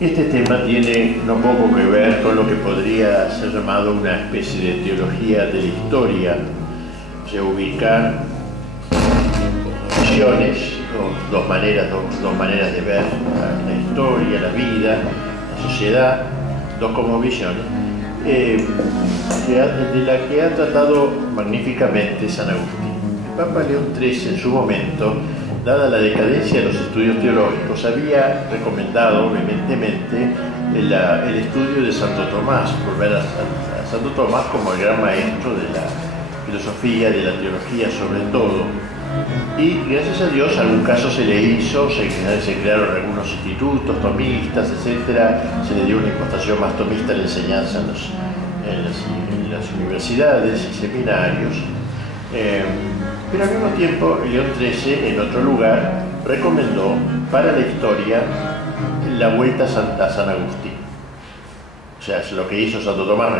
Este tema tiene no poco que ver con lo que podría ser llamado una especie de teología de la historia, o sea, ubicar visiones, dos maneras de ver la historia, la vida, la sociedad, dos como visiones, de la que ha tratado magníficamente San Agustín. El Papa León XIII en su momento, dada la decadencia de los estudios teológicos, había recomendado vehementemente el estudio de Santo Tomás, volver a Santo Tomás como el gran maestro de la filosofía, de la teología sobre todo. Y gracias a Dios algún caso se le hizo, se crearon algunos institutos tomistas, etc. Se le dio una impostación más tomista a la enseñanza en las universidades y seminarios. Pero al mismo tiempo, León XIII, en otro lugar, recomendó para la historia la vuelta a San Agustín. O sea, lo que hizo Santo Tomás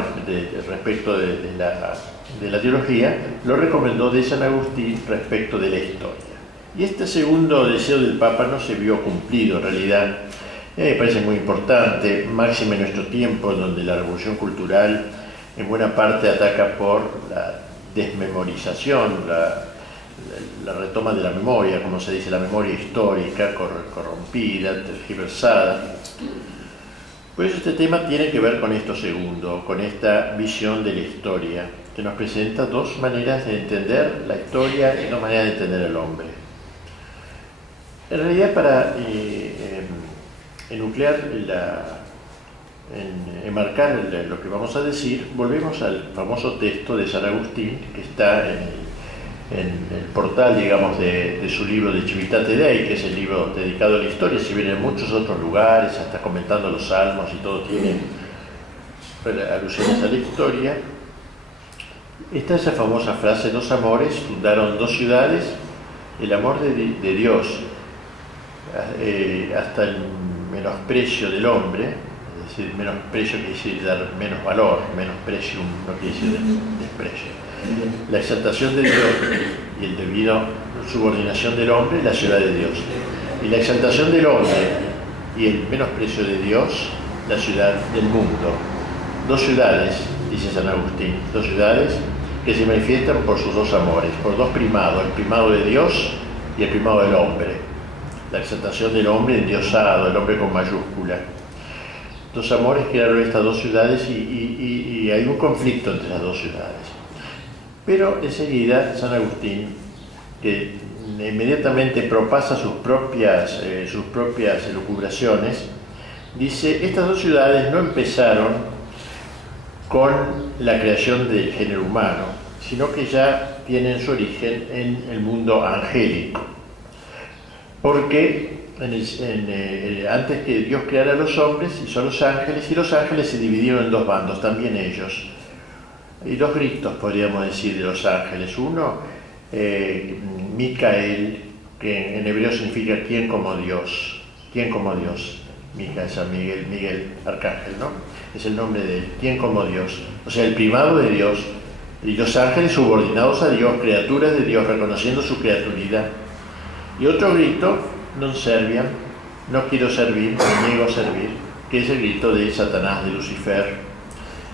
respecto de la teología, lo recomendó de San Agustín respecto de la historia. Y este segundo deseo del Papa no se vio cumplido, en realidad. Me parece muy importante, máxime en nuestro tiempo, donde la revolución cultural en buena parte ataca por la desmemorización, la retoma de la memoria, como se dice, la memoria histórica, corrompida, tergiversada. Por eso este tema tiene que ver con esto segundo, con esta visión de la historia, que nos presenta dos maneras de entender la historia y dos maneras de entender el hombre. En realidad, para enuclear, enmarcar lo que vamos a decir, volvemos al famoso texto de San Agustín, que está en el portal, digamos, de su libro de Civitate Dei, que es el libro dedicado a la historia. Si bien en muchos otros lugares, hasta comentando los salmos y todo, tiene alusiones a la historia. Está esa famosa frase: dos amores fundaron dos ciudades, el amor de Dios hasta el menosprecio del hombre, es decir, menosprecio quiere decir dar menos valor, menosprecio no quiere decir desprecio. La exaltación de Dios y el debido subordinación del hombre, la ciudad de Dios. Y la exaltación del hombre y el menosprecio de Dios, la ciudad del mundo. Dos ciudades, dice San Agustín, dos ciudades que se manifiestan por sus dos amores, por dos primados, el primado de Dios y el primado del hombre. La exaltación del hombre endiosado, el hombre con mayúscula. Dos amores crearon estas dos ciudades y hay un conflicto entre las dos ciudades. Pero enseguida San Agustín, que inmediatamente propasa sus propias elucubraciones, dice: estas dos ciudades no empezaron con la creación del género humano, sino que ya tienen su origen en el mundo angélico. Porque antes que Dios creara a los hombres, hizo a los ángeles, y los ángeles se dividieron en dos bandos, también ellos. Y dos gritos, podríamos decir, de los ángeles. Uno, Micael, que en hebreo significa ¿quién como Dios? ¿Quién como Dios? Micael, San Miguel, Miguel, arcángel, ¿no? Es el nombre de él, ¿quién como Dios? O sea, el primado de Dios. Y los ángeles subordinados a Dios, criaturas de Dios, reconociendo su criaturidad. Y otro grito, non serviam, no quiero servir, me niego a servir, que es el grito de Satanás, de Lucifer.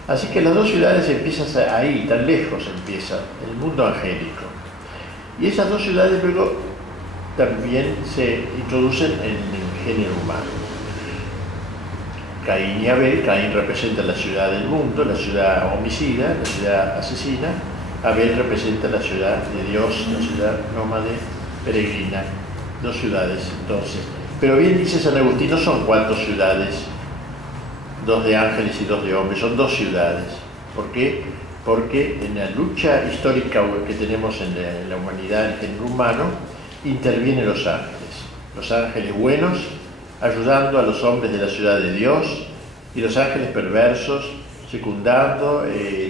Así que las dos ciudades empiezan ahí, tan lejos empieza, en el mundo angélico. Y esas dos ciudades luego también se introducen en el género humano. Caín y Abel. Caín representa la ciudad del mundo, la ciudad homicida, la ciudad asesina. Abel representa la ciudad de Dios, la ciudad nómade, peregrina. Dos ciudades, entonces. Pero bien dice San Agustín, no son cuatro ciudades, dos de ángeles y dos de hombres, son dos ciudades. ¿Por qué? Porque en la lucha histórica que tenemos en la humanidad, en el género humano, intervienen los ángeles buenos, ayudando a los hombres de la ciudad de Dios, y los ángeles perversos, secundando,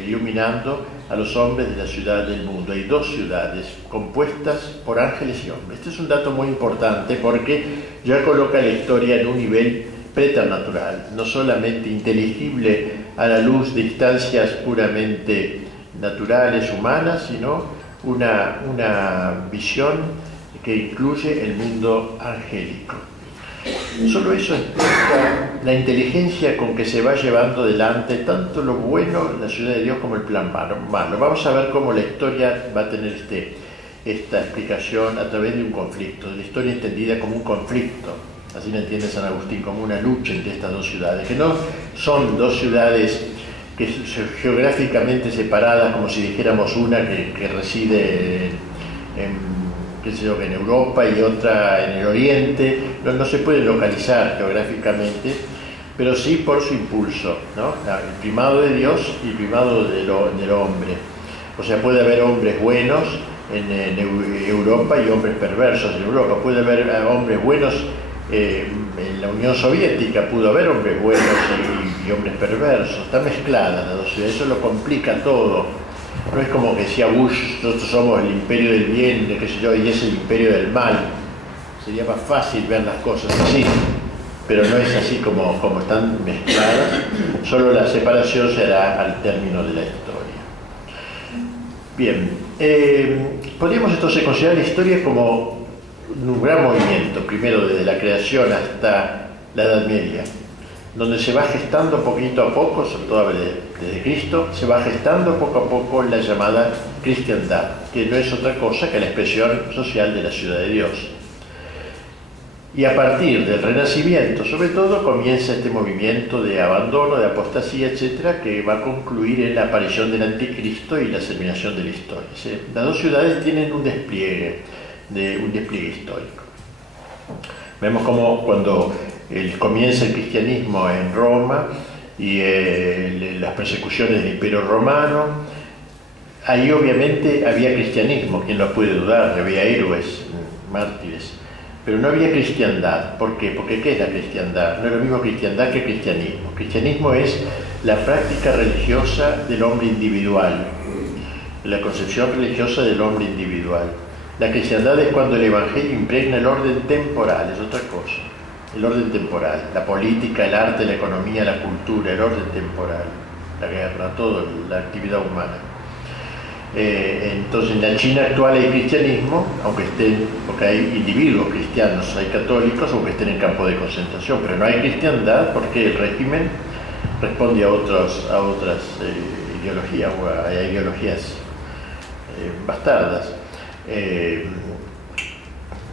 iluminando a los hombres de la ciudad del mundo. Hay dos ciudades compuestas por ángeles y hombres. Este es un dato muy importante porque ya coloca la historia en un nivel preternatural, no solamente inteligible a la luz de instancias puramente naturales, humanas, sino una visión que incluye el mundo angélico. Solo eso explica la inteligencia con que se va llevando adelante tanto lo bueno en la ciudad de Dios como el plan malo. Vamos a ver cómo la historia va a tener esta explicación a través de un conflicto, de la historia entendida como un conflicto. Así lo entiende San Agustín, como una lucha entre estas dos ciudades, que no son dos ciudades que geográficamente separadas, como si dijéramos una que reside en Europa y otra en el Oriente. No se puede localizar geográficamente, pero sí por su impulso, ¿no? El primado de Dios y el primado del hombre. O sea, puede haber hombres buenos en Europa y hombres perversos en Europa. Puede haber hombres buenos en la Unión Soviética, pudo haber hombres buenos y hombres perversos. Está mezclada las dos ciudades, eso lo complica todo. No es como que decía Bush, nosotros somos el imperio del bien, qué sé yo, y es el imperio del mal. Sería más fácil ver las cosas así, pero no es así como están mezcladas. Solo la separación se hará al término de la historia. Bien, podríamos entonces considerar la historia como un gran movimiento, primero desde la creación hasta la Edad Media, donde se va gestando poquito a poco, sobre todo desde Cristo, se va gestando poco a poco la llamada cristiandad, que no es otra cosa que la expresión social de la ciudad de Dios. Y a partir del Renacimiento, sobre todo, comienza este movimiento de abandono, de apostasía, etcétera, que va a concluir en la aparición del anticristo y la terminación de la historia. ¿Sí? Las dos ciudades tienen un despliegue histórico. Vemos como cuando comienza el cristianismo en Roma y las persecuciones del Imperio Romano, ahí obviamente había cristianismo, quien lo puede dudar, había héroes, mártires, pero no había cristiandad. ¿Por qué? Porque ¿qué es la cristiandad? No es lo mismo cristiandad que cristianismo. Cristianismo es la práctica religiosa del hombre individual, la concepción religiosa del hombre individual. La cristiandad es cuando el Evangelio impregna el orden temporal, es otra cosa. El orden temporal, la política, el arte, la economía, la cultura, el orden temporal, la guerra, todo, la actividad humana. Entonces en la China actual hay cristianismo, porque hay individuos cristianos, hay católicos, aunque estén en campo de concentración, pero no hay cristiandad porque el régimen responde a otras ideologías, o a ideologías bastardas.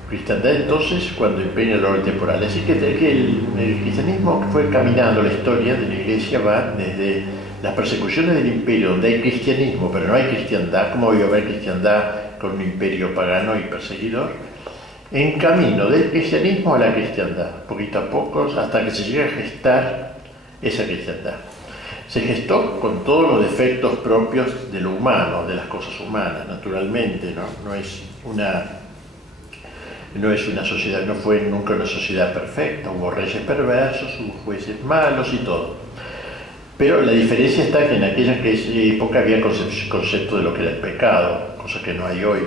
Cristiandad entonces cuando impregna el orden temporal. Así que el cristianismo fue caminando, la historia de la Iglesia va desde las persecuciones del imperio, donde hay cristianismo pero no hay cristiandad. ¿Cómo voy a haber cristiandad con un imperio pagano y perseguidor? En camino del cristianismo a la cristiandad, poquito a poco, hasta que se llega a gestar esa cristiandad. Se gestó con todos los defectos propios de lo humano, de las cosas humanas, naturalmente, ¿no? No es una sociedad, no fue nunca una sociedad perfecta, hubo reyes perversos, hubo jueces malos y todo. Pero la diferencia está que en aquella época había concepto de lo que era el pecado, cosa que no hay hoy.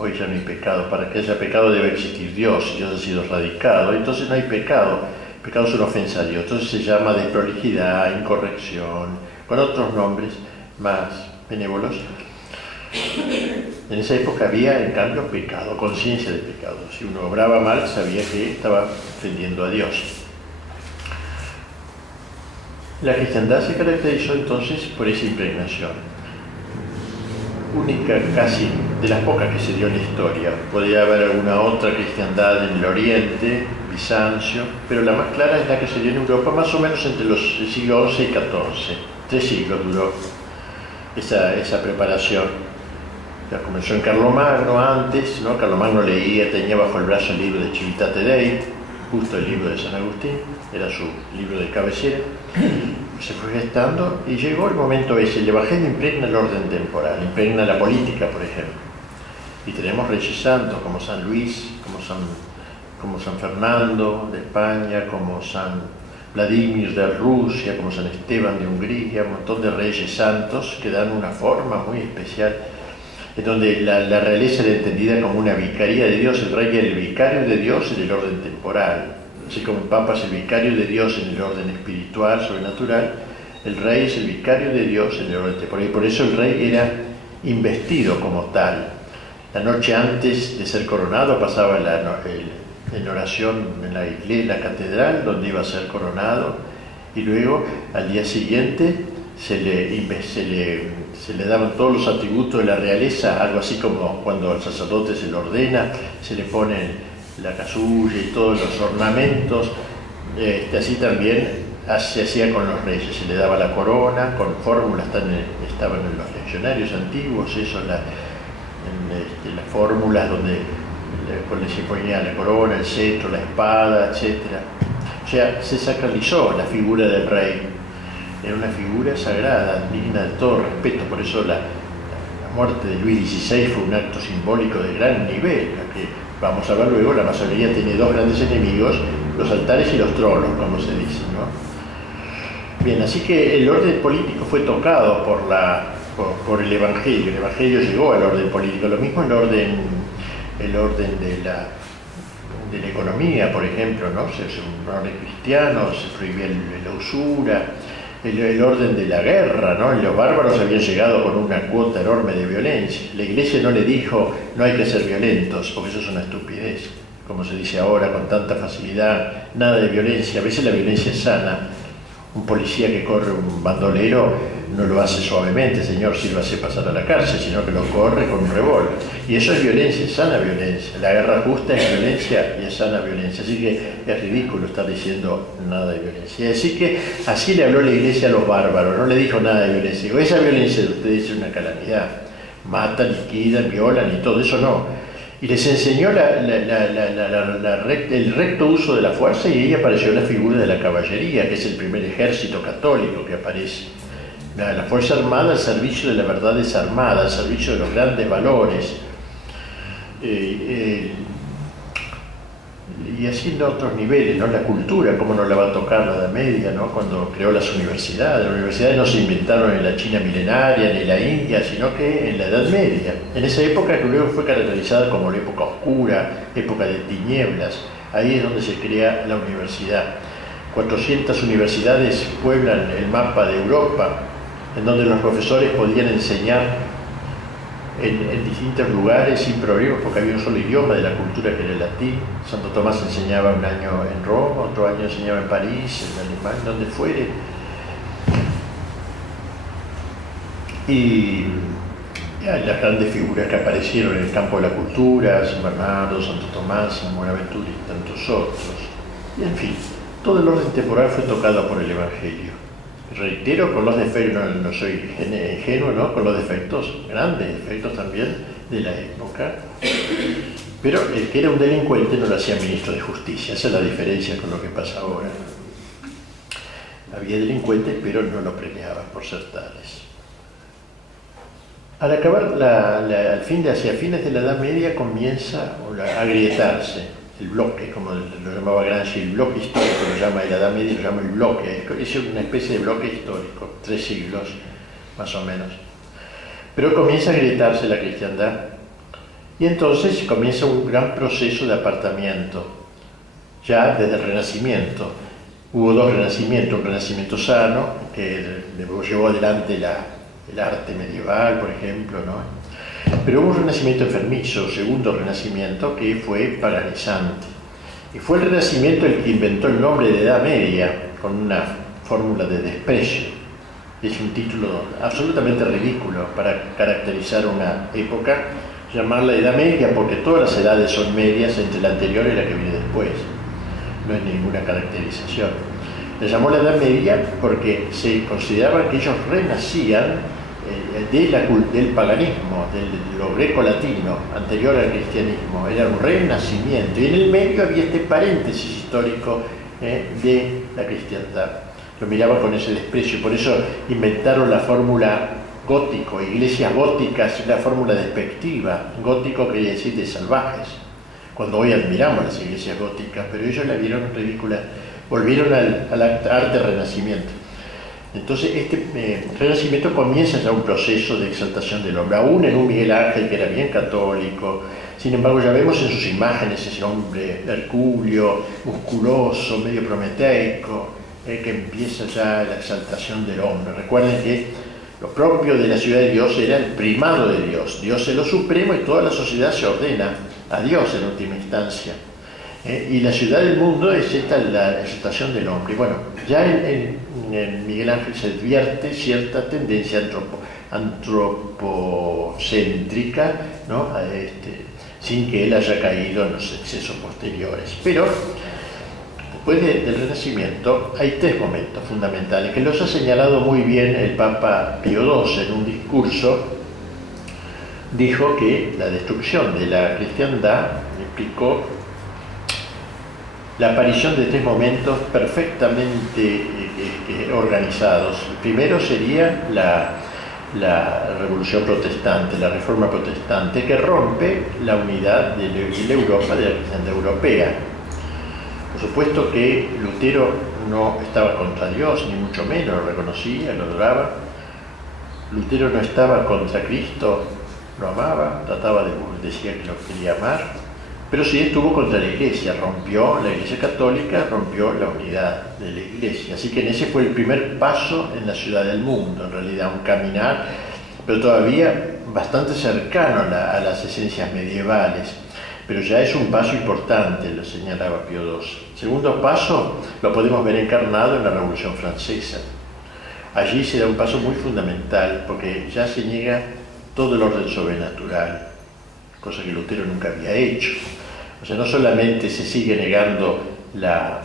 Hoy ya no hay pecado. Para que haya pecado debe existir Dios, Dios ha sido erradicado, entonces no hay pecado. Pecado es una ofensa a Dios, entonces se llama desprolijidad, incorrección, con otros nombres más benévolos. En esa época había, en cambio, pecado, conciencia de pecado. Si uno obraba mal, sabía que estaba ofendiendo a Dios. La cristiandad se caracterizó entonces por esa impregnación, única casi de las pocas que se dio en la historia. Podría haber alguna otra cristiandad en el Oriente, Bizancio, pero la más clara es la que se dio en Europa, más o menos entre los siglos XI y XIV. 3 siglos duró esa preparación. Ya comenzó en Carlomagno antes, ¿no? Carlomagno leía, tenía bajo el brazo el libro de Civitate Dei, justo el libro de San Agustín, era su libro de cabecera. Se fue gestando y llegó el momento ese. El Evangelio impregna el orden temporal, impregna la política, por ejemplo. Y tenemos reyes santos como San Luis, como San Fernando de España, como San Vladimir de Rusia, como San Esteban de Hungría, un montón de reyes santos que dan una forma muy especial, en donde la realeza era entendida como una vicaría de Dios. El rey era el vicario de Dios en el orden temporal. Así como el Papa es el vicario de Dios en el orden espiritual, sobrenatural, el rey es el vicario de Dios en el orden temporal. Y por eso el rey era investido como tal. La noche antes de ser coronado pasaba en oración en la iglesia, la catedral, donde iba a ser coronado, y luego al día siguiente se le daban todos los atributos de la realeza, algo así como cuando al sacerdote se le ordena, se le pone la casulla y todos los ornamentos, así también se hacía con los reyes, se le daba la corona con fórmulas, estaban en los leccionarios antiguos, eso, las fórmulas donde se ponía la corona, el cetro, la espada, etc. O sea, se sacralizó la figura del rey, era una figura sagrada, digna de todo respeto, por eso la muerte de Luis XVI fue un acto simbólico de gran nivel, que vamos a ver luego, la masonería tiene dos grandes enemigos, los altares y los tronos, como se dice, ¿no? Bien, así que el orden político fue tocado por el Evangelio llegó al orden político, lo mismo el orden de la economía, por ejemplo, ¿no? Un orden cristiano, se prohibía la usura, el orden de la guerra, ¿no? Los bárbaros habían llegado con una cuota enorme de violencia. La Iglesia no le dijo, no hay que ser violentos, porque eso es una estupidez, como se dice ahora con tanta facilidad, nada de violencia, a veces la violencia es sana. Un policía que corre un bandolero no lo hace suavemente, señor, sírvase pasar a la cárcel, sino que lo corre con un revólver. Y eso es violencia, es sana violencia. La guerra justa es violencia y es sana violencia. Así que es ridículo estar diciendo nada de violencia. Así que así le habló la Iglesia a los bárbaros, no le dijo nada de violencia. Dijo, esa violencia de ustedes es una calamidad. Matan, liquidan, violan y todo eso no. Y les enseñó el recto uso de la fuerza, y ahí apareció la figura de la caballería, que es el primer ejército católico que aparece. La fuerza armada al servicio de la verdad desarmada, al servicio de los grandes valores. Y así en otros niveles, ¿no? La cultura, cómo no la va a tocar la Edad Media, ¿no? Cuando creó las universidades. Las universidades no se inventaron en la China milenaria ni en la India, sino que en la Edad Media. En esa época que luego fue caracterizada como la época oscura, época de tinieblas. Ahí es donde se crea la universidad. 400 universidades pueblan el mapa de Europa, en donde los profesores podían enseñar en distintos lugares sin problemas, porque había un solo idioma de la cultura que era el latín. Santo Tomás enseñaba un año en Roma, otro año enseñaba en París, en Alemania, donde fuere. Y las grandes figuras que aparecieron en el campo de la cultura, San Bernardo, Santo Tomás, San Buenaventura y tantos otros. Y en fin, todo el orden temporal fue tocado por el Evangelio. Reitero, con los defectos, no soy ingenuo, ¿no? Con los defectos, grandes defectos también de la época, pero el que era un delincuente no lo hacía ministro de justicia. Esa es la diferencia con lo que pasa ahora. Había delincuentes, pero no lo premiaban por ser tales. Al acabar, hacia fines de la Edad Media comienza a agrietarse el bloque, como lo llamaba Gramsci, el bloque histórico lo llama, y la Edad Media lo llama el bloque, es una especie de bloque histórico, 3 siglos más o menos. Pero comienza a agrietarse la cristiandad, y entonces comienza un gran proceso de apartamiento, ya desde el Renacimiento. Hubo dos renacimientos, un renacimiento sano, que llevó adelante el arte medieval, por ejemplo, ¿no? Pero hubo un renacimiento enfermizo, segundo renacimiento, que fue paganizante. Y fue el Renacimiento el que inventó el nombre de Edad Media, con una fórmula de desprecio. Es un título absolutamente ridículo para caracterizar una época, llamarla Edad Media, porque todas las edades son medias entre la anterior y la que viene después. No es ninguna caracterización. Le llamó la Edad Media porque se consideraba que ellos renacían del paganismo, de lo greco-latino, anterior al cristianismo. Era un renacimiento, y en el medio había este paréntesis histórico de la cristiandad. Lo miraba con ese desprecio, por eso inventaron la fórmula gótico, iglesias góticas, la fórmula despectiva. Gótico quería decir de salvajes, cuando hoy admiramos las iglesias góticas, pero ellos la vieron ridícula, volvieron al arte renacimiento. Entonces este renacimiento comienza ya un proceso de exaltación del hombre, aún en un Miguel Ángel que era bien católico. Sin embargo, ya vemos en sus imágenes ese hombre hercúleo, musculoso, medio prometeico, que empieza ya la exaltación del hombre. Recuerden que lo propio de la ciudad de Dios era el primado de Dios. Dios es lo supremo y toda la sociedad se ordena a Dios en última instancia. Y la ciudad del mundo es esta la estación del hombre. Bueno, ya en Miguel Ángel se advierte cierta tendencia antropocéntrica, ¿no? Sin que él haya caído en los excesos posteriores. Pero después del Renacimiento hay tres momentos fundamentales que los ha señalado muy bien el Papa Pío II en un discurso. Dijo que la destrucción de la cristiandad implicó la aparición de tres momentos perfectamente organizados. El primero sería la Revolución Protestante, la Reforma Protestante, que rompe la unidad de la Europa, de la cristiandad europea. Por supuesto que Lutero no estaba contra Dios, ni mucho menos, lo reconocía, lo adoraba. Lutero no estaba contra Cristo, lo amaba, decía que lo quería amar. Pero sí estuvo contra la Iglesia, rompió la Iglesia Católica, rompió la unidad de la Iglesia. Así que ese fue el primer paso en la ciudad del mundo, en realidad, un caminar, pero todavía bastante cercano a las esencias medievales. Pero ya es un paso importante, lo señalaba Pío II. Segundo paso lo podemos ver encarnado en la Revolución Francesa. Allí se da un paso muy fundamental, porque ya se niega todo el orden sobrenatural, cosa que Lutero nunca había hecho. O sea, no solamente se sigue negando la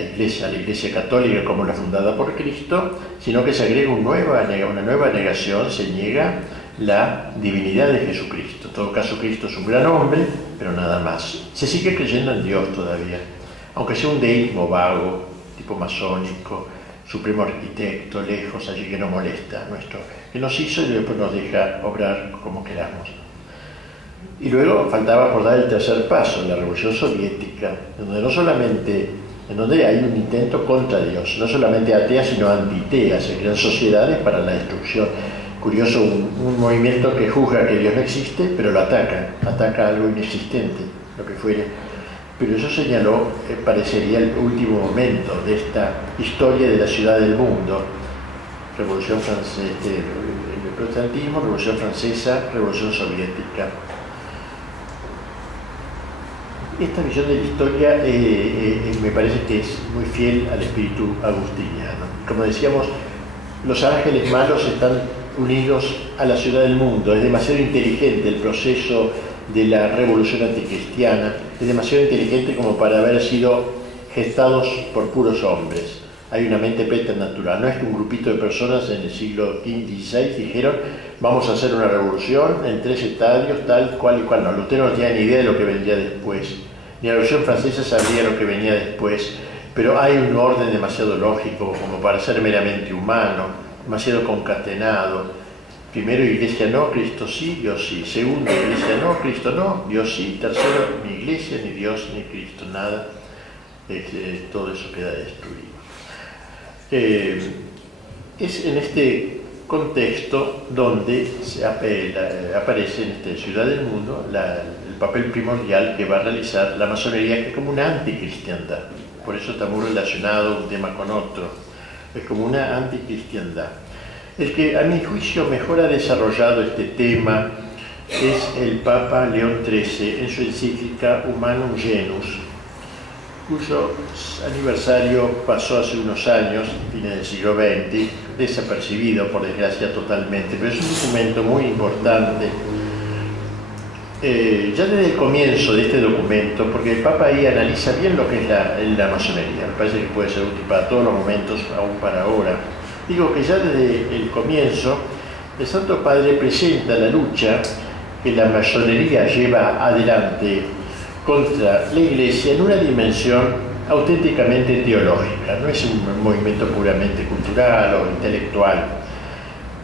Iglesia Católica como la fundada por Cristo, sino que se agrega una nueva negación, se niega la divinidad de Jesucristo. En todo caso, Cristo es un gran hombre, pero nada más. Se sigue creyendo en Dios todavía, aunque sea un deísmo vago, tipo masónico, supremo arquitecto, lejos, allí que no molesta, que nos hizo y después nos deja obrar como queramos. Y luego faltaba por dar el tercer paso, la Revolución Soviética, en donde hay un intento contra Dios, no solamente atea, sino antitea, se crean sociedades para la destrucción. Curioso, un movimiento que juzga que Dios no existe, pero lo ataca algo inexistente, lo que fuere. Pero eso señaló, parecería el último momento de esta historia de la ciudad del mundo. Revolución Francesa, el protestantismo, Revolución Francesa, Revolución Soviética. Esta visión de la historia me parece que es muy fiel al espíritu agustiniano. Como decíamos, los ángeles malos están unidos a la ciudad del mundo. Es demasiado inteligente el proceso de la revolución anticristiana, es demasiado inteligente como para haber sido gestados por puros hombres. Hay una mente preternatural. No es que un grupito de personas en el siglo XVI dijeron vamos a hacer una revolución en 3 estadios, tal, cual y cual. No, Lutero no tenía ni idea de lo que vendría después. Ni la Revolución Francesa sabía lo que venía después. Pero hay un orden demasiado lógico como para ser meramente humano, demasiado concatenado. Primero, Iglesia no, Cristo sí, Dios sí. Segundo, Iglesia no, Cristo no, Dios sí. Tercero, ni Iglesia, ni Dios, ni Cristo, nada. Todo eso queda destruido. Es en este contexto donde aparece en esta ciudad del mundo el papel primordial que va a realizar la masonería, que es como una anticristiandad. Por eso está muy relacionado un tema con otro. Es como una anticristiandad. El que a mi juicio mejor ha desarrollado este tema es el Papa León XIII en su encíclica Humanum Genus, cuyo aniversario pasó hace unos años, fines del siglo XX, desapercibido por desgracia totalmente, pero es un documento muy importante. Ya desde el comienzo de este documento, porque el Papa ahí analiza bien lo que es la masonería, me parece que puede ser útil para todos los momentos, aún para ahora. Digo que ya desde el comienzo el Santo Padre presenta la lucha que la masonería lleva adelante contra la Iglesia en una dimensión auténticamente teológica, no es un movimiento puramente cultural o intelectual.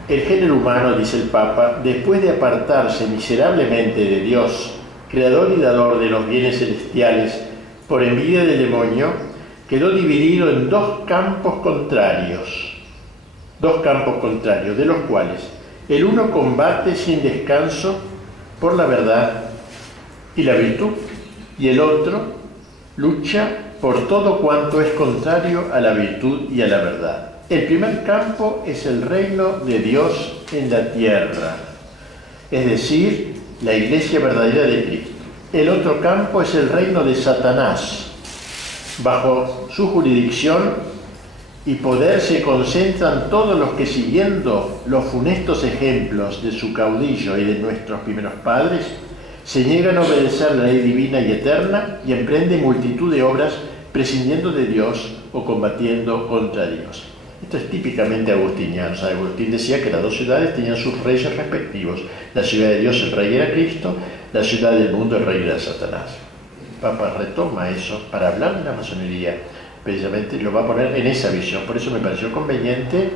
El género humano, dice el Papa, después de apartarse miserablemente de Dios, creador y dador de los bienes celestiales, por envidia del demonio, quedó dividido en dos campos contrarios, de los cuales el uno combate sin descanso por la verdad y la virtud, y el otro lucha por todo cuanto es contrario a la virtud y a la verdad. El primer campo es el reino de Dios en la tierra, es decir, la Iglesia verdadera de Cristo. El otro campo es el reino de Satanás. Bajo su jurisdicción y poder se concentran todos los que, siguiendo los funestos ejemplos de su caudillo y de nuestros primeros padres, se niegan a obedecer la ley divina y eterna y emprenden multitud de obras prescindiendo de Dios o combatiendo contra Dios. Esto es típicamente agustiniano. San Agustín decía que las dos ciudades tenían sus reyes respectivos. La ciudad de Dios, el rey era Cristo; la ciudad del mundo, el rey era Satanás. El Papa retoma eso para hablar de la masonería. Precisamente lo va a poner en esa visión. Por eso me pareció conveniente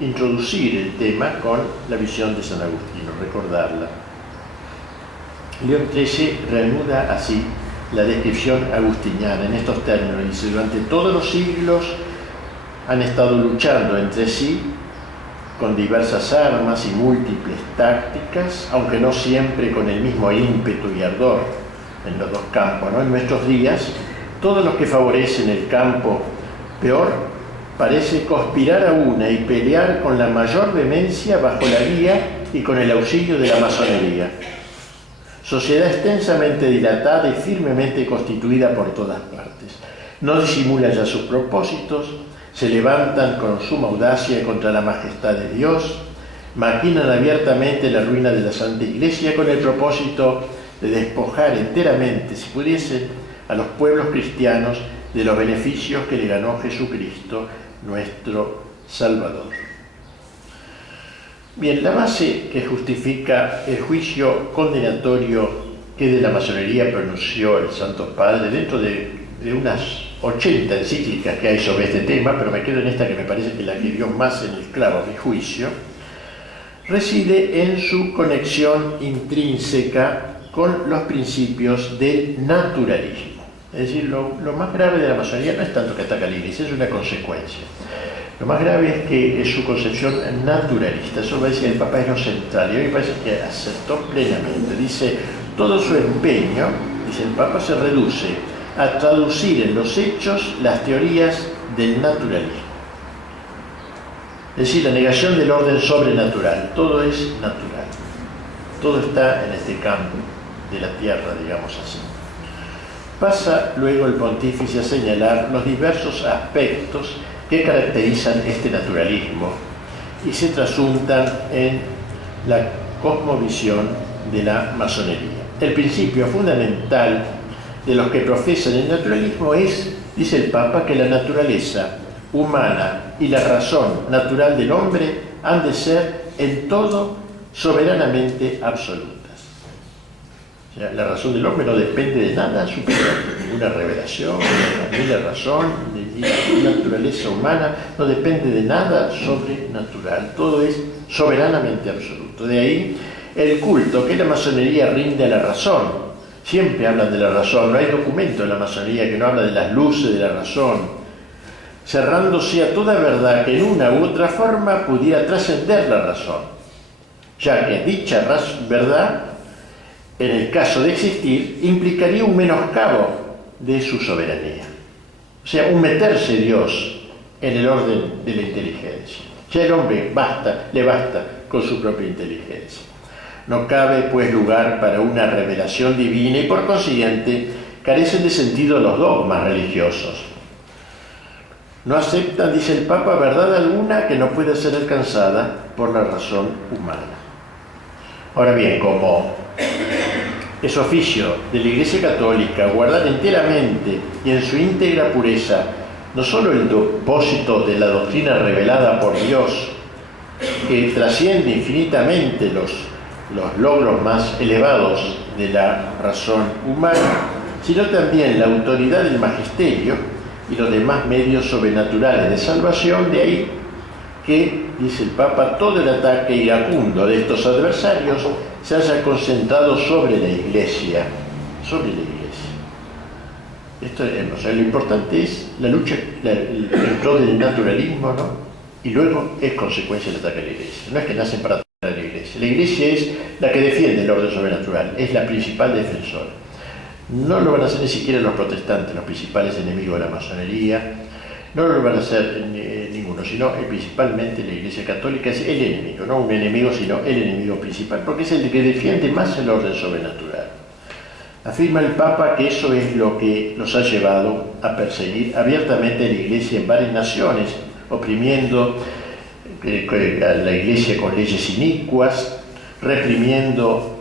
introducir el tema con la visión de San Agustino, recordarla. León XIII reanuda así la descripción agustiniana en estos términos. Dice: durante todos los siglos han estado luchando entre sí con diversas armas y múltiples tácticas, aunque no siempre con el mismo ímpetu y ardor en los dos campos, ¿no? En nuestros días, todos los que favorecen el campo peor parece conspirar a una y pelear con la mayor vehemencia bajo la guía y con el auxilio de la masonería. Sociedad extensamente dilatada y firmemente constituida por todas partes. No disimula ya sus propósitos, se levantan con suma audacia contra la majestad de Dios, maquinan abiertamente la ruina de la Santa Iglesia con el propósito de despojar enteramente, si pudiesen, a los pueblos cristianos de los beneficios que le ganó Jesucristo, nuestro Salvador. Bien, la base que justifica el juicio condenatorio que de la masonería pronunció el Santo Padre, dentro de unas 80 encíclicas que hay sobre este tema, pero me quedo en esta que me parece que la que dio más en el clavo mi juicio, reside en su conexión intrínseca con los principios del naturalismo. Es decir, lo más grave de la masonería no es tanto que ataca a la Iglesia, es una consecuencia. Lo más grave es que es su concepción naturalista. Eso va a decir el Papa, es lo central, y a mí me parece que acertó plenamente. Dice: todo su empeño, dice el Papa, se reduce a traducir en los hechos las teorías del naturalismo. Es decir, la negación del orden sobrenatural. Todo es natural. Todo está en este campo de la tierra, digamos así. Pasa luego el pontífice a señalar los diversos aspectos que caracterizan este naturalismo y se trasuntan en la cosmovisión de la masonería. El principio fundamental de los que profesan el naturalismo es, dice el Papa, que la naturaleza humana y la razón natural del hombre han de ser en todo soberanamente absolutas. O sea, la razón del hombre no depende de nada superior, de ninguna revelación, ni la razón, ni la naturaleza humana no depende de nada sobrenatural. Todo es soberanamente absoluto. De ahí el culto que la masonería rinde a la razón. Siempre hablan de la razón, no hay documento en la masonería que no habla de las luces de la razón, cerrándose a toda verdad que en una u otra forma pudiera trascender la razón, ya que dicha verdad, en el caso de existir, implicaría un menoscabo de su soberanía. O sea, un meterse Dios en el orden de la inteligencia. Ya el hombre le basta con su propia inteligencia. No cabe, pues, lugar para una revelación divina y, por consiguiente, carecen de sentido los dogmas religiosos. No aceptan, dice el Papa, verdad alguna que no pueda ser alcanzada por la razón humana. Ahora bien, como es oficio de la Iglesia Católica guardar enteramente y en su íntegra pureza no solo el depósito de la doctrina revelada por Dios, que trasciende infinitamente los logros más elevados de la razón humana, sino también la autoridad del magisterio y los demás medios sobrenaturales de salvación. De ahí que, dice el Papa, todo el ataque iracundo de estos adversarios se haya concentrado sobre la Iglesia, Esto, o sea, lo importante es la lucha en pro del naturalismo, ¿no? Y luego es consecuencia del ataque a la Iglesia. No es que nacen para atacar a la Iglesia. La Iglesia es la que defiende el orden sobrenatural, es la principal defensora. No lo van a hacer ni siquiera los protestantes, los principales enemigos de la masonería. No lo van a hacer ninguno, sino principalmente la Iglesia Católica es el enemigo, no un enemigo, sino el enemigo principal, porque es el que defiende más el orden sobrenatural. Afirma el Papa que eso es lo que los ha llevado a perseguir abiertamente a la Iglesia en varias naciones, oprimiendo a la Iglesia con leyes inicuas, reprimiendo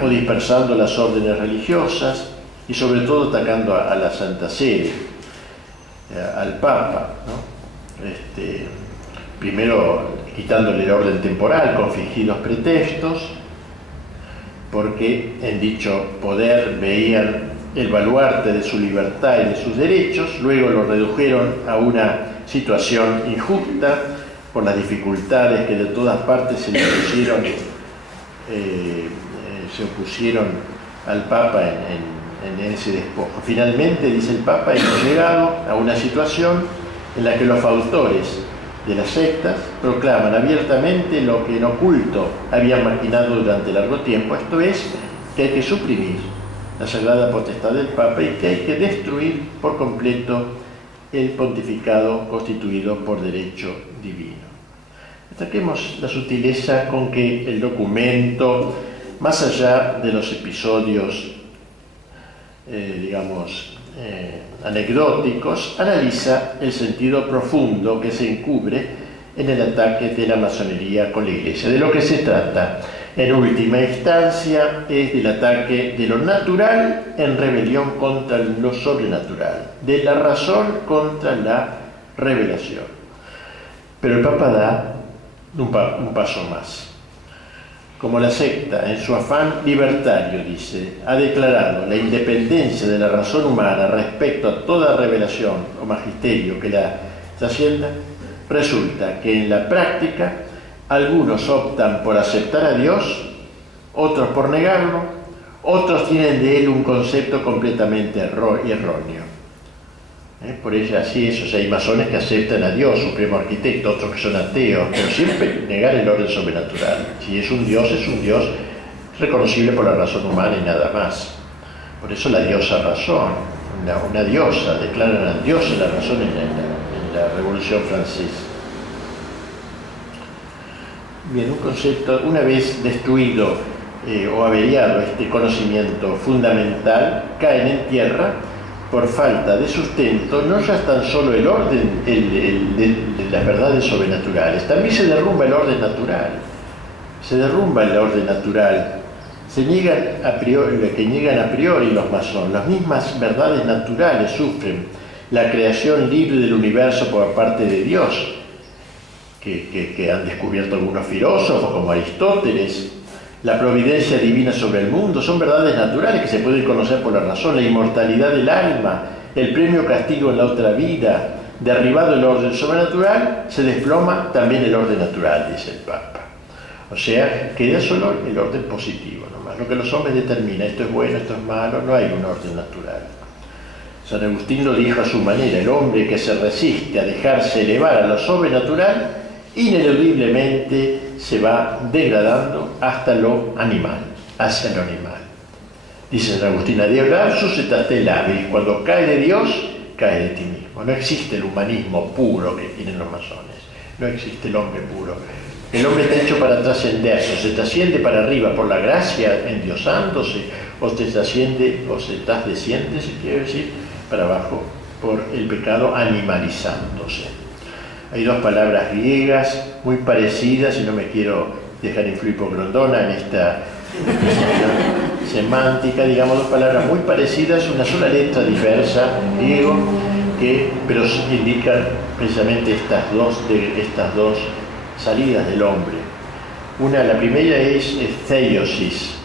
o dispersando las órdenes religiosas y sobre todo atacando a la Santa Sede, al Papa, ¿no? Primero quitándole el orden temporal con fingidos pretextos, porque en dicho poder veían el baluarte de su libertad y de sus derechos. Luego lo redujeron a una situación injusta por las dificultades que de todas partes se opusieron al Papa en ese despojo. Finalmente, dice el Papa, hemos llegado a una situación en la que los fautores de las sectas proclaman abiertamente lo que en oculto habían maquinado durante largo tiempo, esto es, que hay que suprimir la sagrada potestad del Papa y que hay que destruir por completo el pontificado constituido por derecho divino. Destaquemos la sutileza con que el documento, más allá de los episodios, anecdóticos, analiza el sentido profundo que se encubre en el ataque de la masonería con la Iglesia. De lo que se trata, en última instancia, es del ataque de lo natural en rebelión contra lo sobrenatural, de la razón contra la revelación. Pero el Papa da un paso más. Como la secta, en su afán libertario, dice, ha declarado la independencia de la razón humana respecto a toda revelación o magisterio que la trascienda, resulta que en la práctica algunos optan por aceptar a Dios, otros por negarlo, otros tienen de él un concepto completamente erróneo. Por ello así es, o sea, hay masones que aceptan a Dios, supremo arquitecto, otros que son ateos, pero siempre negar el orden sobrenatural. Si es un Dios reconocible por la razón humana y nada más. Por eso la diosa razón, una diosa, declaran a Dios la razón en la Revolución Francesa. Bien, un concepto, una vez destruido o averiado este conocimiento fundamental, caen en tierra por falta de sustento, no ya tan solo el orden de las verdades sobrenaturales, también se derrumba el orden natural. Se derrumba el orden natural. Se niegan a priori, lo que niegan a priori los masones. Las mismas verdades naturales sufren la creación libre del universo por parte de Dios, que han descubierto algunos filósofos como Aristóteles. La providencia divina sobre el mundo son verdades naturales que se pueden conocer por la razón, la inmortalidad del alma, el premio castigo en la otra vida. Derribado el orden sobrenatural, se desploma también el orden natural, dice el Papa. O sea, queda solo el orden positivo nomás, lo que los hombres determinan, esto es bueno, esto es malo, no hay un orden natural. San Agustín lo dijo a su manera: el hombre que se resiste a dejarse elevar a lo sobrenatural, ineludiblemente se va degradando hasta lo animal, hacia lo animal. Dice San Agustín: a Dios lapsus et te labris, cuando cae de Dios, cae de ti mismo. No existe el humanismo puro que tienen los masones, no existe el hombre puro. El hombre está hecho para trascenderse, o se trasciende para arriba por la gracia, endiosándose, o se trasciende, o se desciende, si quiere decir, para abajo por el pecado, animalizándose. Hay dos palabras griegas muy parecidas, y no me quiero dejar influir por Grondona en esta semántica, digamos, dos palabras muy parecidas, una sola letra diversa en griego, pero indican precisamente estas dos salidas del hombre. La primera es theiosis.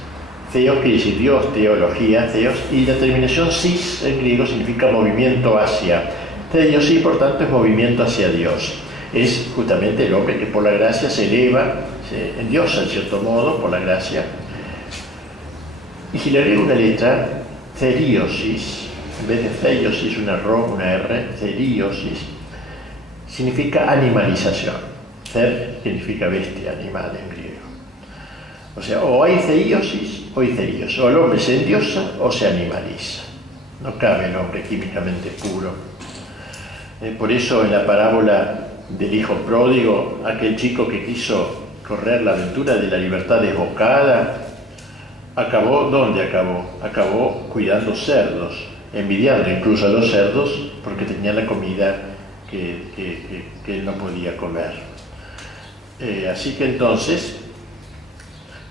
Theos quiere decir Dios, teología, theos, y la terminación sis en griego significa movimiento hacia. Theiosis, por tanto, es movimiento hacia Dios. Es justamente el hombre que por la gracia se eleva, se endiosa en cierto modo por la gracia. Y si le agrego una letra, theriosis, en vez de theiosis, una R, theriosis, significa animalización. Ther significa bestia, animal en griego. O sea, o hay theiosis o hay therios. O el hombre se endiosa o se animaliza. No cabe el hombre químicamente puro. Por eso en la parábola del hijo pródigo, aquel chico que quiso correr la aventura de la libertad desbocada, acabó, ¿dónde acabó? Acabó cuidando cerdos, envidiando incluso a los cerdos porque tenían la comida que él no podía comer. Así que entonces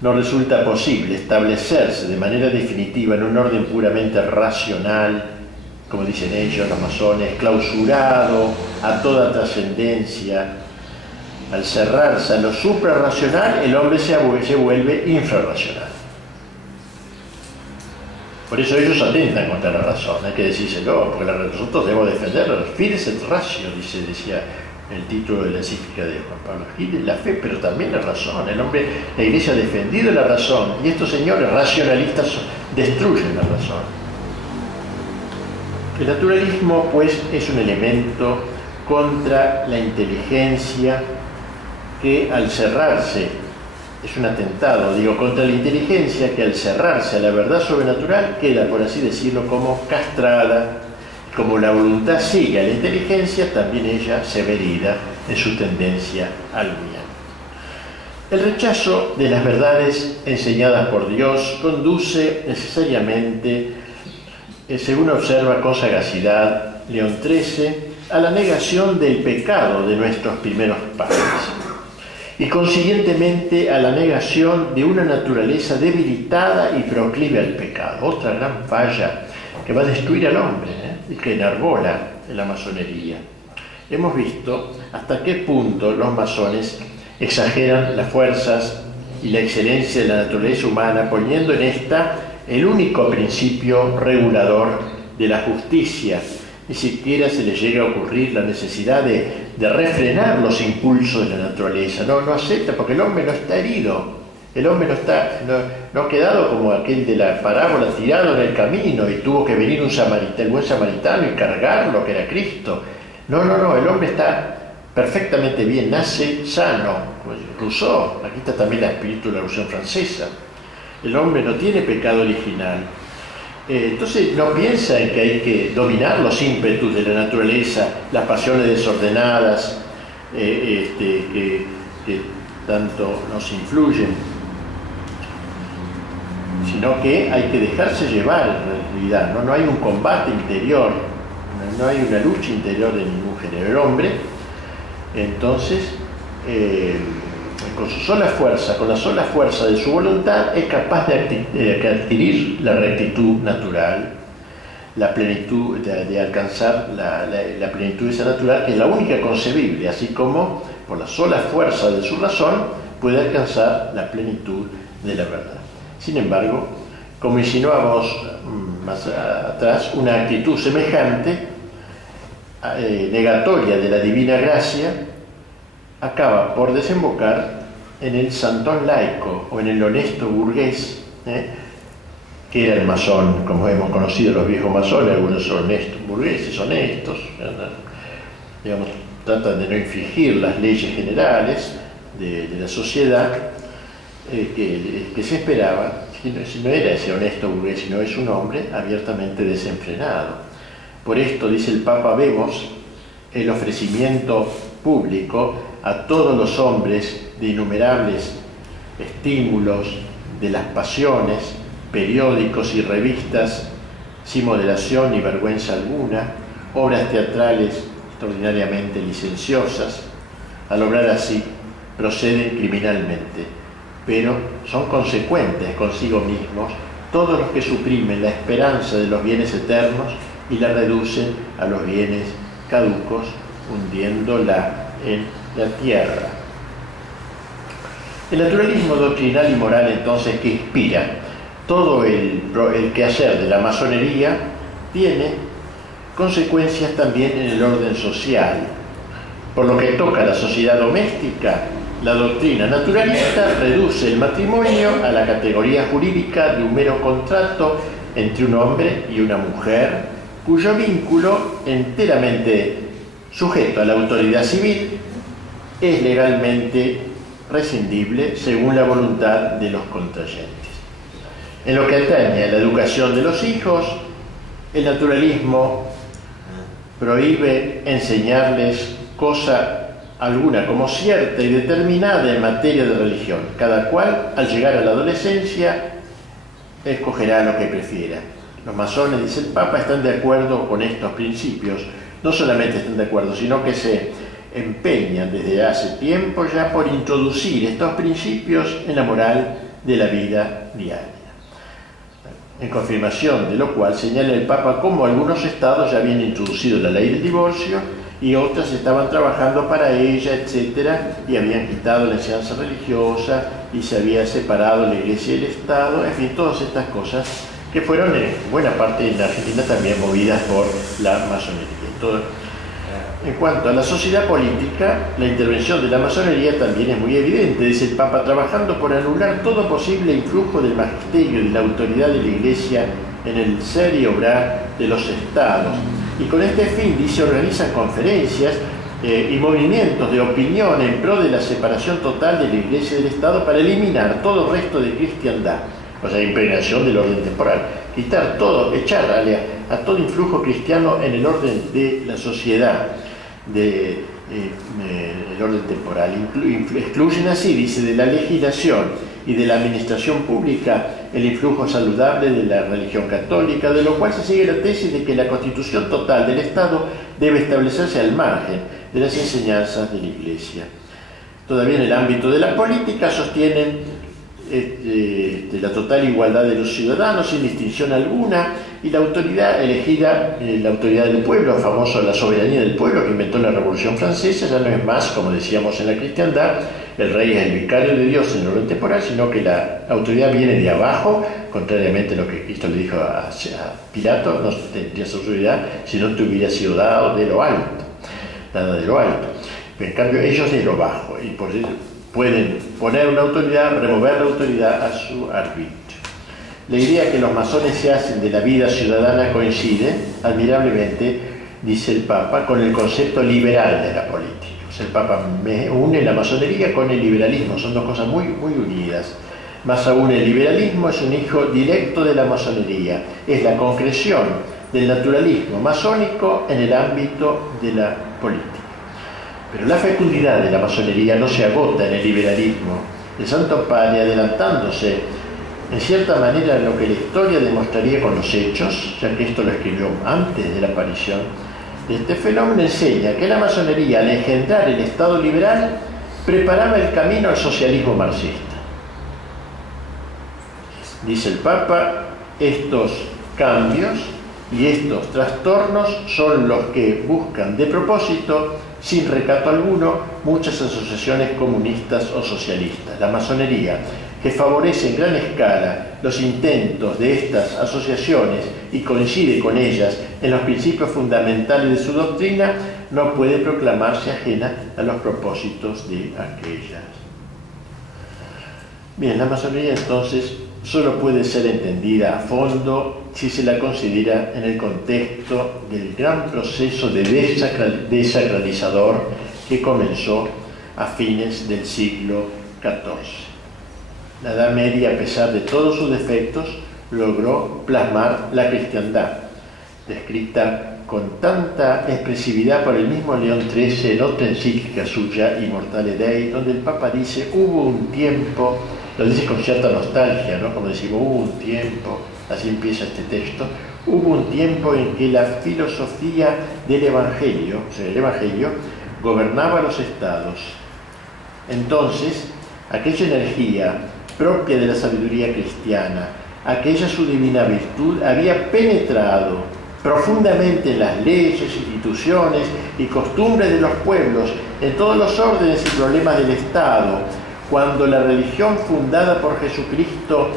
no resulta posible establecerse de manera definitiva en un orden puramente racional, como dicen ellos, los masones, clausurado a toda trascendencia. Al cerrarse a lo suprarracional, el hombre se vuelve infrarracional. Por eso ellos atentan contra la razón, hay que decírselo, porque nosotros debemos defenderlo. Fides et ratio, decía el título de la encíclica de Juan Pablo Gil, la fe, pero también la razón. El hombre, la Iglesia ha defendido la razón, y estos señores racionalistas destruyen la razón. El naturalismo, pues, es un elemento contra la inteligencia que al cerrarse, es un atentado, contra la inteligencia que al cerrarse a la verdad sobrenatural queda, por así decirlo, como castrada. Como la voluntad sigue a la inteligencia, también ella se ve herida en su tendencia al bien. El rechazo de las verdades enseñadas por Dios conduce necesariamente, según observa con sagacidad León XIII, a la negación del pecado de nuestros primeros padres y consiguientemente a la negación de una naturaleza debilitada y proclive al pecado. Otra gran falla que va a destruir al hombre, y que enarbola en la masonería. Hemos visto hasta qué punto los masones exageran las fuerzas y la excelencia de la naturaleza humana, poniendo en esta el único principio regulador de la justicia. Ni siquiera se les llega a ocurrir la necesidad de refrenar los impulsos de la naturaleza. No acepta, porque el hombre no está herido. El hombre no ha quedado como aquel de la parábola tirado en el camino y tuvo que venir el buen samaritano y cargarlo, que era Cristo. No, el hombre está perfectamente bien, nace sano. Pues Rousseau, aquí está también el espíritu de la Revolución Francesa. El hombre no tiene pecado original. Entonces no piensa en que hay que dominar los ímpetus de la naturaleza, las pasiones desordenadas que tanto nos influyen, sino que hay que dejarse llevar en realidad. No hay un combate interior, no hay una lucha interior de ningún género. El hombre, entonces, con la sola fuerza de su voluntad, es capaz de adquirir la rectitud natural, la plenitud, de alcanzar la plenitud de esa natural, que es la única concebible, así como por la sola fuerza de su razón puede alcanzar la plenitud de la verdad. Sin embargo, como insinuamos más atrás, una actitud semejante, negatoria de la divina gracia, acaba por desembocar en el santón laico o en el honesto burgués, que era el masón, como hemos conocido los viejos masones. Algunos son honestos, burgueses honestos, tratan de no infringir las leyes generales de la sociedad que se esperaba. Si no era ese honesto burgués, sino es un hombre abiertamente desenfrenado. Por esto, dice el Papa, vemos el ofrecimiento público a todos los hombres de innumerables estímulos, de las pasiones, periódicos y revistas sin moderación ni vergüenza alguna, obras teatrales extraordinariamente licenciosas. Al obrar así, proceden criminalmente, pero son consecuentes consigo mismos todos los que suprimen la esperanza de los bienes eternos y la reducen a los bienes caducos, hundiéndola en la tierra. El naturalismo doctrinal y moral, entonces, que inspira todo el quehacer de la masonería, tiene consecuencias también en el orden social. Por lo que toca a la sociedad doméstica, la doctrina naturalista reduce el matrimonio a la categoría jurídica de un mero contrato entre un hombre y una mujer, cuyo vínculo, enteramente sujeto a la autoridad civil, es legalmente rescindible según la voluntad de los contrayentes. En lo que atañe a la educación de los hijos, el naturalismo prohíbe enseñarles cosa alguna como cierta y determinada en materia de religión. Cada cual, al llegar a la adolescencia, escogerá lo que prefiera. Los masones, dice el Papa, están de acuerdo con estos principios. No solamente están de acuerdo, sino que se empeñan desde hace tiempo ya por introducir estos principios en la moral de la vida diaria. En confirmación de lo cual señala el Papa cómo algunos estados ya habían introducido la ley del divorcio y otras estaban trabajando para ella, etcétera, y habían quitado la enseñanza religiosa y se había separado la Iglesia y el Estado, en fin, todas estas cosas que fueron en buena parte en la Argentina también movidas por la masonería. En cuanto a la sociedad política, la intervención de la masonería también es muy evidente, dice el Papa, trabajando por anular todo posible influjo del magisterio y de la autoridad de la Iglesia en el ser y obrar de los estados. Y con este fin, dice, organizan conferencias y movimientos de opinión en pro de la separación total de la Iglesia y del Estado para eliminar todo resto de cristiandad, o sea, impregnación del orden temporal, quitar todo, echar a todo influjo cristiano en el orden de la sociedad, el orden temporal. Excluyen así, dice, de la legislación y de la administración pública el influjo saludable de la religión católica, de lo cual se sigue la tesis de que la constitución total del Estado debe establecerse al margen de las enseñanzas de la Iglesia. Todavía en el ámbito de la política sostienen la total igualdad de los ciudadanos sin distinción alguna y la autoridad elegida, la autoridad del pueblo, famoso la soberanía del pueblo que inventó la Revolución Francesa, ya no es más, como decíamos en la cristiandad, el rey es el vicario de Dios en el orden temporal, sino que la autoridad viene de abajo, contrariamente a lo que Cristo le dijo a Pilato, no tendrías autoridad si no te hubiera sido dado de lo alto, nada de lo alto. En cambio ellos de lo bajo, y por eso pueden poner una autoridad, remover la autoridad a su arbitrio. La idea que los masones se hacen de la vida ciudadana coincide admirablemente, dice el Papa, con el concepto liberal de la política. O sea, el Papa une la masonería con el liberalismo, son dos cosas muy, muy unidas. Más aún, el liberalismo es un hijo directo de la masonería, es la concreción del naturalismo masónico en el ámbito de la política. Pero la fecundidad de la masonería no se agota en el liberalismo. El Santo Padre, adelantándose en cierta manera lo que la historia demostraría con los hechos, ya que esto lo escribió antes de la aparición de este fenómeno, enseña que la masonería, al engendrar el Estado liberal, preparaba el camino al socialismo marxista. Dice el Papa, estos cambios y estos trastornos son los que buscan de propósito, sin recato alguno, muchas asociaciones comunistas o socialistas. La masonería, que favorece en gran escala los intentos de estas asociaciones y coincide con ellas en los principios fundamentales de su doctrina, no puede proclamarse ajena a los propósitos de aquellas. Bien, la masonería entonces solo puede ser entendida a fondo si se la considera en el contexto del gran proceso de desacralizador que comenzó a fines del siglo XIV. La Edad Media, a pesar de todos sus defectos, logró plasmar la cristiandad, descrita con tanta expresividad por el mismo León XIII en otra encíclica suya, Immortale Dei, donde el Papa dice, hubo un tiempo, lo dice con cierta nostalgia, ¿no? Como decimos, hubo un tiempo, así empieza este texto, hubo un tiempo en que la filosofía del Evangelio, o sea, el Evangelio, gobernaba los estados. Entonces, aquella energía propia de la sabiduría cristiana, aquella su divina virtud, había penetrado profundamente en las leyes, instituciones y costumbres de los pueblos, en todos los órdenes y problemas del Estado, cuando la religión fundada por Jesucristo,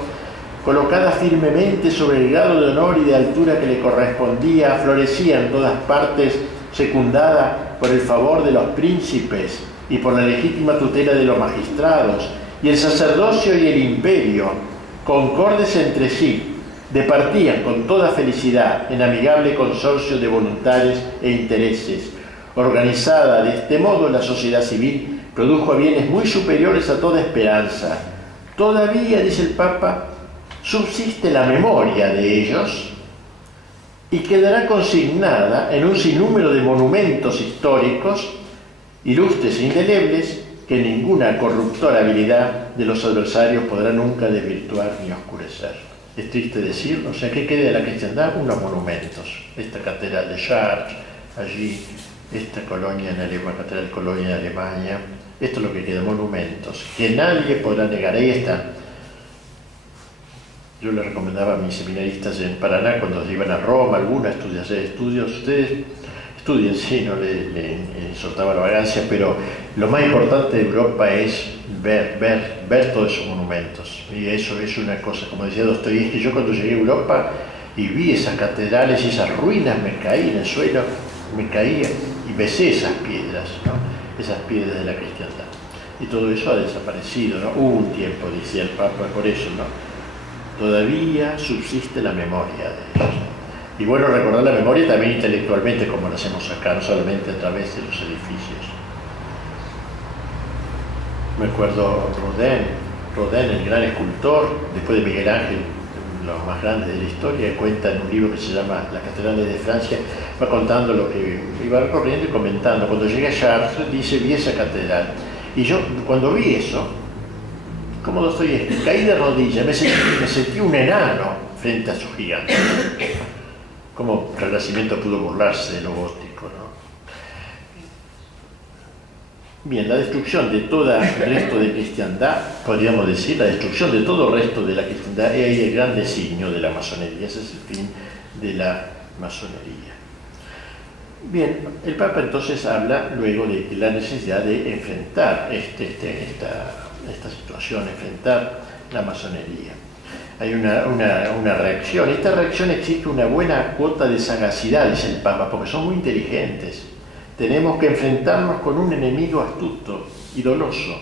colocada firmemente sobre el grado de honor y de altura que le correspondía, florecía en todas partes, secundada por el favor de los príncipes y por la legítima tutela de los magistrados, y el sacerdocio y el imperio, concordes entre sí, departían con toda felicidad en amigable consorcio de voluntades e intereses. Organizada de este modo, la sociedad civil produjo bienes muy superiores a toda esperanza. Todavía, dice el Papa, subsiste la memoria de ellos y quedará consignada en un sinnúmero de monumentos históricos, ilustres e indelebles, que ninguna corruptora habilidad de los adversarios podrá nunca desvirtuar ni oscurecer. es triste decirlo, o sea, ¿qué queda de la cristiandad? Unos monumentos. Esta catedral de Chartres, allí, esta colonia en Alemania, catedral Colonia de Alemania, esto es lo que queda, monumentos, que nadie podrá negar. Ahí están. Yo le recomendaba a mis seminaristas en Paraná, cuando iban a Roma, alguna, hacer estudios, ustedes estudien, sí, no le soltaba la vagancia, pero lo más importante de Europa es ver todos esos monumentos. Y eso es una cosa, como decía Dostoyevsky, yo cuando llegué a Europa y vi esas catedrales y esas ruinas, me caí en el suelo, me caía y besé esas piedras, ¿no? Esas piedras de la cristiandad. Y todo eso ha desaparecido, ¿no? Hubo un tiempo, decía el Papa, por eso, ¿no? Todavía subsiste la memoria de ellos. Y bueno, recordar la memoria también intelectualmente, como lo hacemos acá, no solamente a través de los edificios. Me acuerdo Rodin, el gran escultor, después de Miguel Ángel, los más grandes de la historia, cuenta en un libro que se llama Las catedrales de Francia, va contando lo que iba recorriendo y comentando. Cuando llegué a Chartres, dice, vi esa catedral. Y yo, cuando vi eso, como Dostoyevsky, caí de rodillas, me sentí un enano frente a su gigante. Cómo el Renacimiento pudo burlarse de lo gótico, ¿no? Bien, la destrucción de todo el resto de cristiandad, podríamos decir, la destrucción de todo el resto de la cristiandad, es ahí el gran designio de la masonería, ese es el fin de la masonería. Bien, el Papa entonces habla luego de la necesidad de enfrentar esta situación, enfrentar la masonería. Hay una reacción. Esta reacción exige una buena cuota de sagacidad, dice el Papa, porque son muy inteligentes. Tenemos que enfrentarnos con un enemigo astuto y doloso,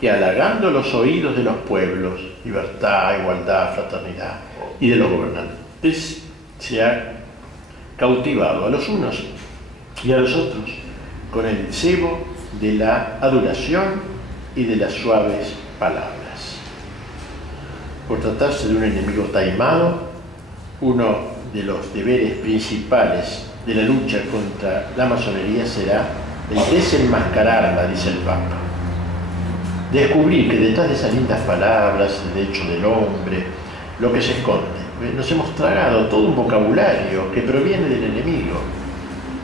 que halagando los oídos de los pueblos, libertad, igualdad, fraternidad, y de los gobernantes, se ha cautivado a los unos y a los otros con el cebo de la adoración y de las suaves palabras. Por tratarse de un enemigo taimado, uno de los deberes principales de la lucha contra la masonería será el desenmascararla, dice el Papa. Descubrir que detrás de esas lindas palabras, el derecho del hombre, lo que se esconde. Nos hemos tragado todo un vocabulario que proviene del enemigo.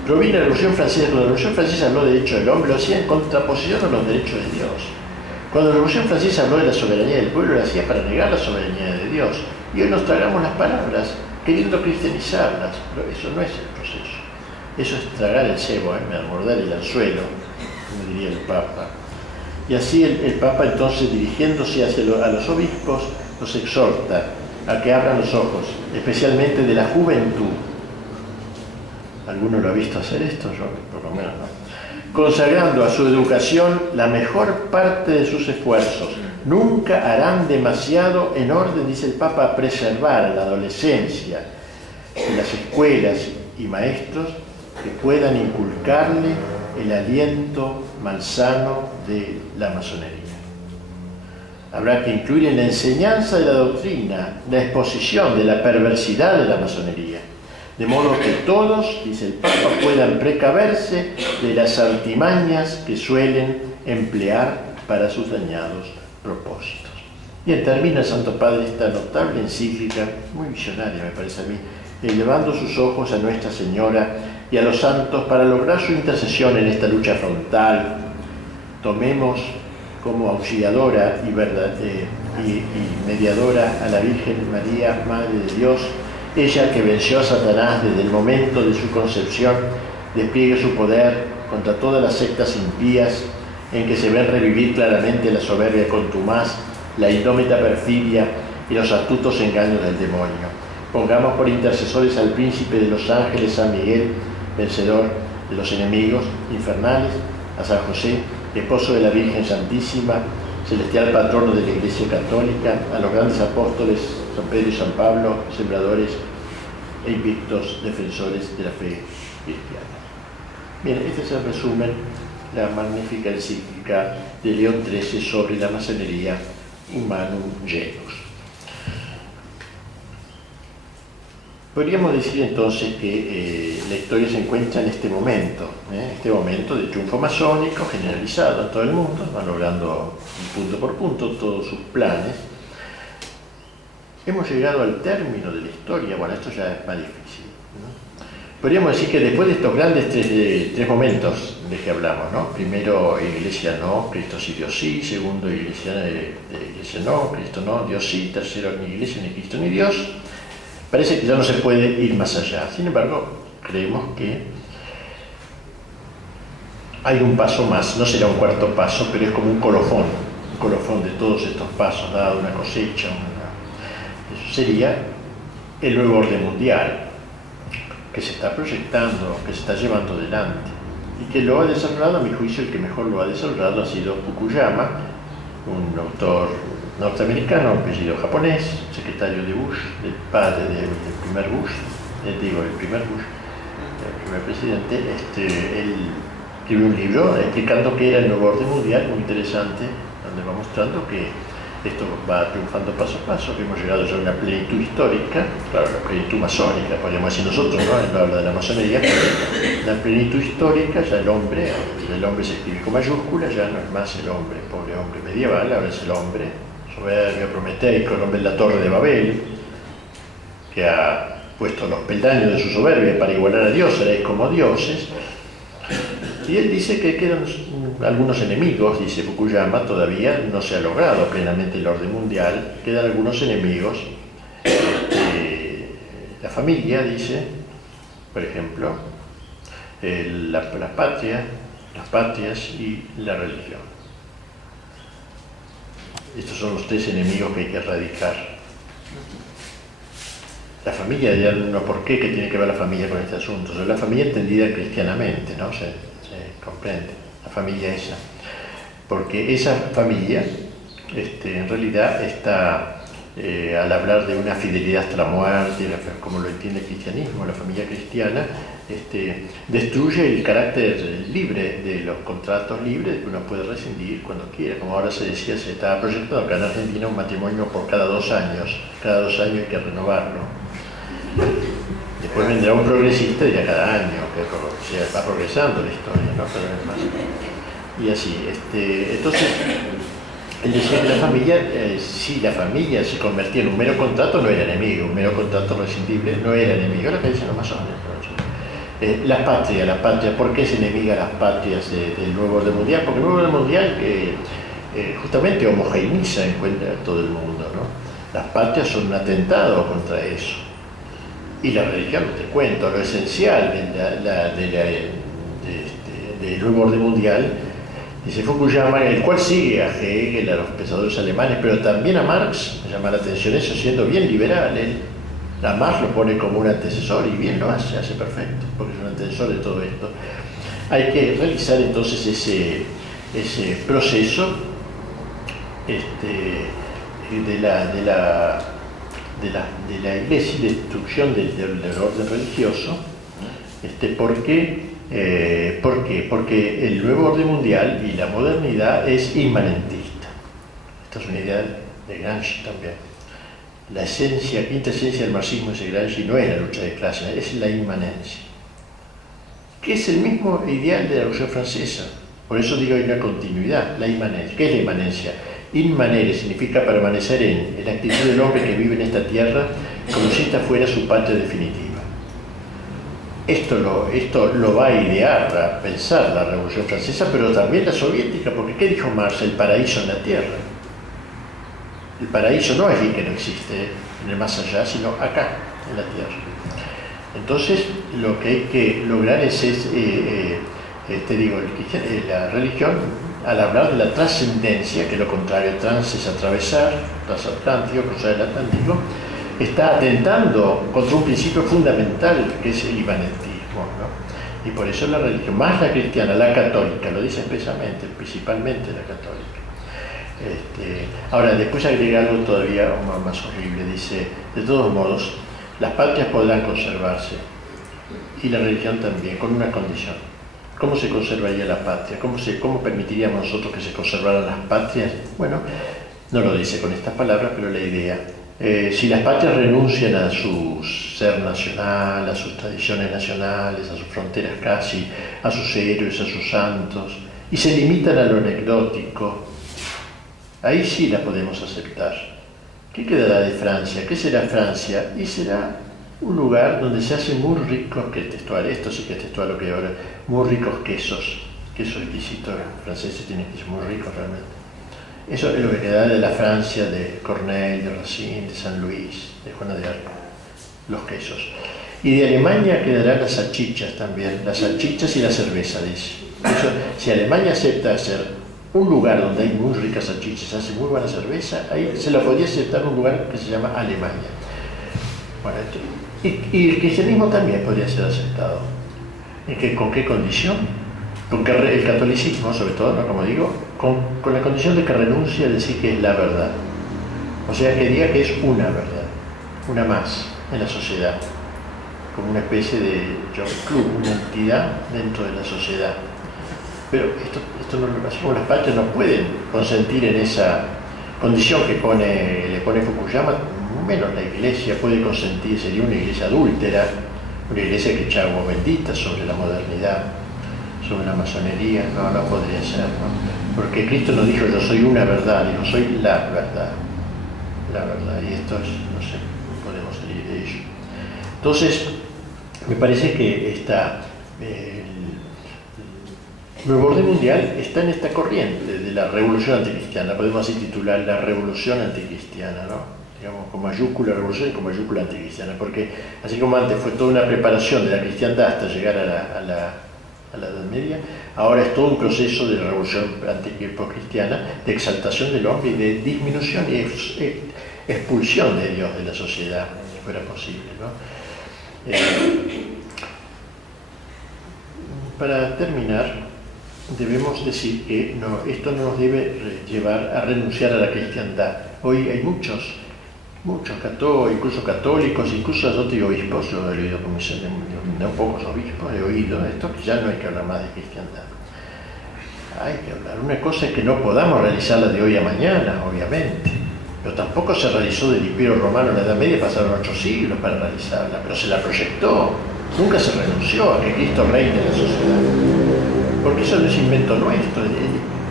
Proviene de la Revolución Francesa. Cuando la Revolución Francesa habló de derecho del hombre, lo hacía en contraposición a los derechos de Dios. Cuando la Revolución Francesa habló de la soberanía del pueblo, lo hacía para negar la soberanía de Dios. Y hoy nos tragamos las palabras, queriendo cristianizarlas. Pero eso no es el proceso. Eso es tragar el cebo, mordar el anzuelo, como diría el Papa. Y así el Papa, entonces, dirigiéndose a los obispos, los exhorta a que abran los ojos, especialmente de la juventud. ¿Alguno lo ha visto hacer esto? Yo, por lo menos, no. Consagrando a su educación la mejor parte de sus esfuerzos. Nunca harán demasiado en orden, dice el Papa, a preservar a la adolescencia en las escuelas y maestros que puedan inculcarle el aliento malsano de la masonería. Habrá que incluir en la enseñanza de la doctrina la exposición de la perversidad de la masonería, de modo que todos, dice el Papa, puedan precaverse de las artimañas que suelen emplear para sus dañados propósitos. Bien, termina el Santo Padre esta notable encíclica, muy visionaria me parece a mí, elevando sus ojos a Nuestra Señora y a los santos para lograr su intercesión en esta lucha frontal. Tomemos como auxiliadora y mediadora a la Virgen María, Madre de Dios, ella que venció a Satanás desde el momento de su concepción, despliegue su poder contra todas las sectas impías en que se ven revivir claramente la soberbia contumaz, la indómita perfidia y los astutos engaños del demonio. Pongamos por intercesores al príncipe de los ángeles, San Miguel, vencedor de los enemigos infernales, a San José, esposo de la Virgen Santísima, celestial patrono de la Iglesia Católica, a los grandes apóstoles San Pedro y San Pablo, sembradores e invictos defensores de la fe cristiana. Bien, este es el resumen, la magnífica encíclica de León XIII sobre la masonería, Humanum Genus. Podríamos decir entonces que la historia se encuentra en este momento de triunfo masónico generalizado en todo el mundo, van logrando punto por punto todos sus planes. hemos llegado al término de la historia. Bueno, esto ya es más difícil, ¿no? Podríamos decir que después de estos grandes tres momentos de que hablamos, ¿no? Primero, Iglesia no, Cristo sí, Dios sí. Segundo, Iglesia no, Cristo no, Dios sí. Tercero, ni Iglesia, ni Cristo, ni Dios. Parece que ya no se puede ir más allá. Sin embargo, creemos que hay un paso más. No será un cuarto paso, pero es como un colofón de todos estos pasos, dado una cosecha. Eso sería el nuevo orden mundial que se está proyectando, que se está llevando adelante, y que lo ha desarrollado, a mi juicio, el que mejor lo ha desarrollado ha sido Fukuyama, un autor norteamericano, apellido japonés, secretario de Bush, del padre del primer Bush, el primer presidente. Él escribió un libro explicando qué era el nuevo orden mundial, muy interesante, donde va mostrando que esto va triunfando paso a paso, que hemos llegado ya a una plenitud histórica, claro, la plenitud masónica, podríamos decir nosotros, ¿no? Él habla de la masonería, pero la plenitud histórica, ya el hombre se escribe con mayúsculas, ya no es más el hombre, pobre hombre medieval, ahora es el hombre soberbio, prometeico, el hombre de la Torre de Babel, que ha puesto los peldaños de su soberbia para igualar a Dios, seréis como dioses. Y él dice que quedan algunos enemigos, dice Fukuyama, todavía no se ha logrado plenamente el orden mundial, quedan algunos enemigos. La familia, dice, por ejemplo, las patrias y la religión. Estos son los tres enemigos que hay que erradicar. La familia, ya no, ¿por qué? ¿Qué tiene que ver la familia con este asunto? La familia entendida cristianamente, ¿no? Se comprende, la familia esa. Porque esa familia, en realidad, está, al hablar de una fidelidad hasta la muerte, como lo entiende el cristianismo, la familia cristiana, destruye el carácter libre de los contratos libres que uno puede rescindir cuando quiera. Como ahora se decía, se estaba proyectando acá en Argentina un matrimonio por cada 2 años. Cada 2 años hay que renovarlo. Después vendrá un progresista y ya cada año, que va progresando la historia, ¿no? Pero es más. Y así, entonces, él decía que la familia, si la familia se convertía en un mero contrato, no era enemigo, un mero contrato rescindible no era enemigo, es lo que dicen los masones. La patria, ¿por qué es enemiga las patrias del nuevo orden mundial? Porque el nuevo orden mundial justamente homogeneiza en cuenta a todo el mundo, ¿no? Las patrias son un atentado contra eso. Y la religión, te cuento, lo esencial del nuevo orden mundial, dice Fukuyama, el cual sigue a Hegel, a los pensadores alemanes, pero también a Marx. Me llama la atención eso, siendo bien liberal. A Marx lo pone como un antecesor y bien lo hace perfecto, porque es un antecesor de todo esto. Hay que realizar entonces ese proceso de la iglesia y de destrucción del orden religioso. ¿Por qué? Porque el nuevo orden mundial y la modernidad es inmanentista. Esta es una idea de Gramsci también. La quinta esencia del marxismo, dice Gramsci, no es la lucha de clases, es la inmanencia, que es el mismo ideal de la Revolución Francesa. Por eso digo, hay una continuidad, la inmanencia. ¿Qué es la inmanencia? Inmanere significa permanecer en la actitud del hombre que vive en esta tierra como si esta fuera su patria definitiva. Esto lo va a idear, a pensar la Revolución Francesa, pero también la soviética, porque ¿qué dijo Marx? El paraíso en la tierra. El paraíso no es allí que no existe en el más allá, sino acá, en la tierra. Entonces, lo que hay que lograr es la religión, al hablar de la trascendencia, que es lo contrario, trans es atravesar, transatlántico, cruzar el Atlántico, está atentando contra un principio fundamental que es el inmanentismo, ¿no? Y por eso la religión, más la cristiana, la católica, lo dice expresamente, principalmente la católica. Ahora, después agrega algo todavía más horrible, dice, de todos modos, las patrias podrán conservarse, y la religión también, con una condición. ¿Cómo se conservaría la patria? ¿Cómo permitiríamos nosotros que se conservaran las patrias? Bueno, no lo dice con estas palabras, pero la idea. Si las patrias renuncian a su ser nacional, a sus tradiciones nacionales, a sus fronteras casi, a sus héroes, a sus santos, y se limitan a lo anecdótico, ahí sí la podemos aceptar. ¿Qué quedará de Francia? ¿Qué será Francia? Y será un lugar donde se hacen muy ricos, que es textual, esto sí que es textual lo que ahora, muy ricos quesos exquisitos, los franceses tienen quesos muy ricos realmente. Eso es lo que queda de la Francia, de Corneille, de Racine, de San Luis, de Juana de Arco, los quesos. Y de Alemania quedarán las salchichas también, las salchichas y la cerveza, dice. Eso, si Alemania acepta hacer un lugar donde hay muy ricas salchichas, hace muy buena cerveza, ahí se la podría aceptar un lugar que se llama Alemania. Bueno, y el cristianismo también podría ser aceptado. ¿Con qué condición? Con que el catolicismo, sobre todo, ¿no? Como digo, con la condición de que renuncie a decir que es la verdad. O sea, que diga que es una verdad, una más en la sociedad, como una especie de club, una entidad dentro de la sociedad. Pero esto no lo pasa, las patrias no pueden consentir en esa condición que le pone Fukuyama, menos la iglesia puede consentir, sería una iglesia adúltera, una iglesia que echa agua bendita sobre la modernidad, sobre la masonería, no podría ser, ¿no? Porque Cristo nos dijo, yo soy una verdad, digo, soy la verdad, y esto es, no sé, no podemos salir de ello. Entonces, me parece que el nuevo orden mundial está en esta corriente de la revolución anticristiana, podemos así titular la revolución anticristiana, ¿no? Digamos, con mayúscula revolución y con mayúscula anticristiana, porque así como antes fue toda una preparación de la cristiandad hasta llegar a la Edad Media, ahora es todo un proceso de la revolución anticristiana, de exaltación del hombre y de disminución y expulsión de Dios de la sociedad, si fuera posible, ¿no? Para terminar, debemos decir que esto no nos debe llevar a renunciar a la cristiandad. Hoy hay muchos católicos, incluso católicos, incluso sacerdotes y obispos, yo he oído no pocos obispos, he oído esto, que ya no hay que hablar más de cristiandad. Hay que hablar. Una cosa es que no podamos realizarla de hoy a mañana, obviamente, pero tampoco se realizó del Imperio Romano en la Edad Media, pasaron 8 siglos para realizarla, pero se la proyectó. Nunca se renunció a que Cristo reine en la sociedad, porque eso no es invento nuestro.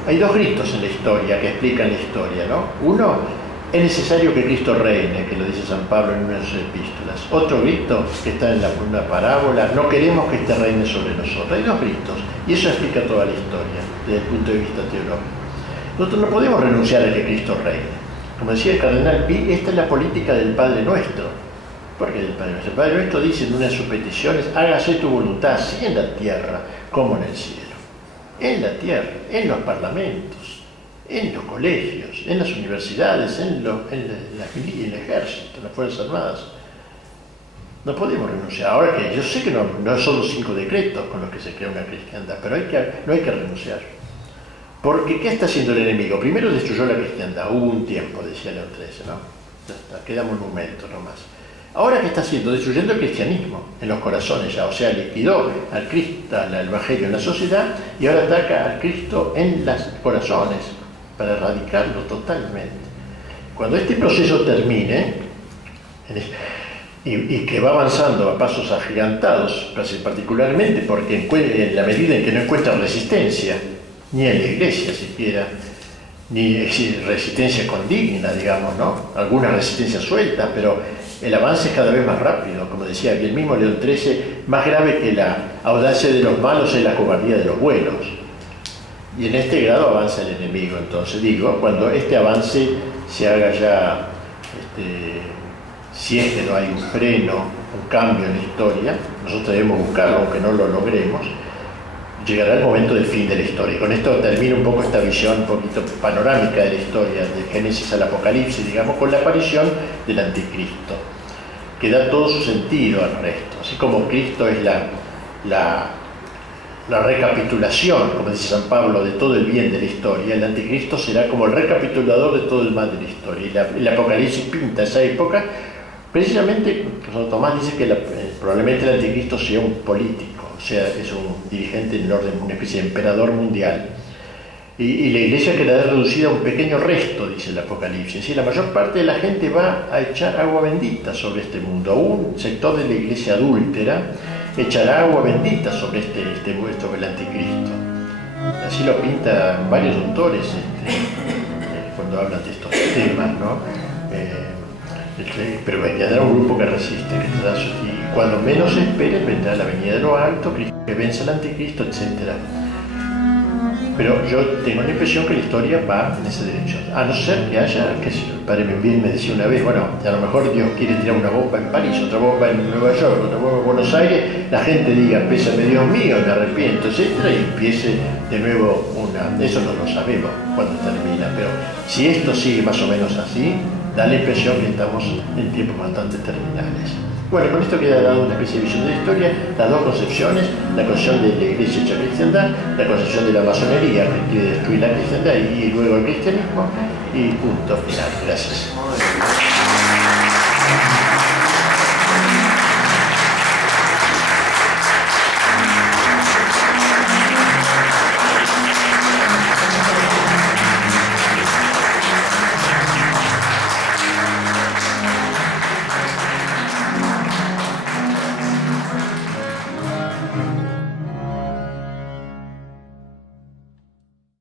Hay dos gritos en la historia que explican la historia, ¿no? Uno, es necesario que Cristo reine, que lo dice San Pablo en una de sus epístolas. Otro grito, que está en una parábola, no queremos que este reine sobre nosotros. Hay dos gritos, y eso explica toda la historia, desde el punto de vista teológico. Nosotros no podemos renunciar a que Cristo reine. Como decía el cardenal Pi, esta es la política del Padre Nuestro. ¿Por qué del Padre Nuestro? El Padre Nuestro dice en una de sus peticiones, hágase tu voluntad, así en la tierra como en el cielo. En la tierra, en los parlamentos, en los colegios, en las universidades, en el ejército, en las Fuerzas Armadas. No podemos renunciar. Ahora que yo sé que no son los 5 decretos con los que se crea una cristiandad, pero no hay que renunciar. Porque ¿qué está haciendo el enemigo? Primero destruyó la cristiandad, hubo un tiempo, decía León XIII, ¿no? Ya está, queda monumento nomás. Ahora, ¿qué está haciendo? Destruyendo el cristianismo en los corazones ya, o sea, liquidó al Cristo, al Evangelio en la sociedad, y ahora ataca al Cristo en los corazones, para erradicarlo totalmente. Cuando este proceso termine, y que va avanzando a pasos agigantados, particularmente porque en la medida en que no encuentra resistencia, ni en la iglesia siquiera, ni resistencia condigna, digamos, ¿no? Alguna resistencia suelta, pero el avance es cada vez más rápido, como decía el mismo León XIII, más grave que la audacia de los malos es la cobardía de los buenos. Y en este grado avanza el enemigo, entonces digo, cuando este avance se haga ya, si es que no hay un freno, un cambio en la historia, nosotros debemos buscarlo, aunque no lo logremos, llegará el momento del fin de la historia. Y con esto termina un poco esta visión un poquito panorámica de la historia, de Génesis al Apocalipsis, digamos, con la aparición del Anticristo, que da todo su sentido al resto. Así como Cristo es la recapitulación, como dice San Pablo, de todo el bien de la historia, el Anticristo será como el recapitulador de todo el mal de la historia. Y el Apocalipsis pinta esa época, precisamente, Santo Tomás dice que probablemente el Anticristo sea un político, o sea, es un dirigente en el orden, una especie de emperador mundial. Y la iglesia quedará reducida a un pequeño resto, dice el Apocalipsis. Y la mayor parte de la gente va a echar agua bendita sobre este mundo. Un sector de la iglesia adúltera echará agua bendita sobre este muerto del Anticristo. Así lo pintan varios autores cuando hablan de estos temas, ¿no? pero vendrá un grupo que resiste, y cuando menos se espere vendrá la venida de lo alto, que vence al anticristo, etc. Pero yo tengo la impresión que la historia va en esa dirección, a no ser que haya, que si el padre Benville me decía una vez, bueno, a lo mejor Dios quiere tirar una bomba en París, otra bomba en Nueva York, otra bomba en Buenos Aires, la gente diga, pésame Dios mío, me arrepiento, etc., y empiece de nuevo eso no lo sabemos cuando termina, pero si esto sigue más o menos así, da la impresión que estamos en tiempos bastante terminales. Bueno, con esto queda dado una especie de visión de la historia, las dos concepciones, la concepción de la iglesia hecha cristiandad, la concepción de la masonería que quiere destruir la cristiandad y luego el cristianismo, y punto final. Gracias.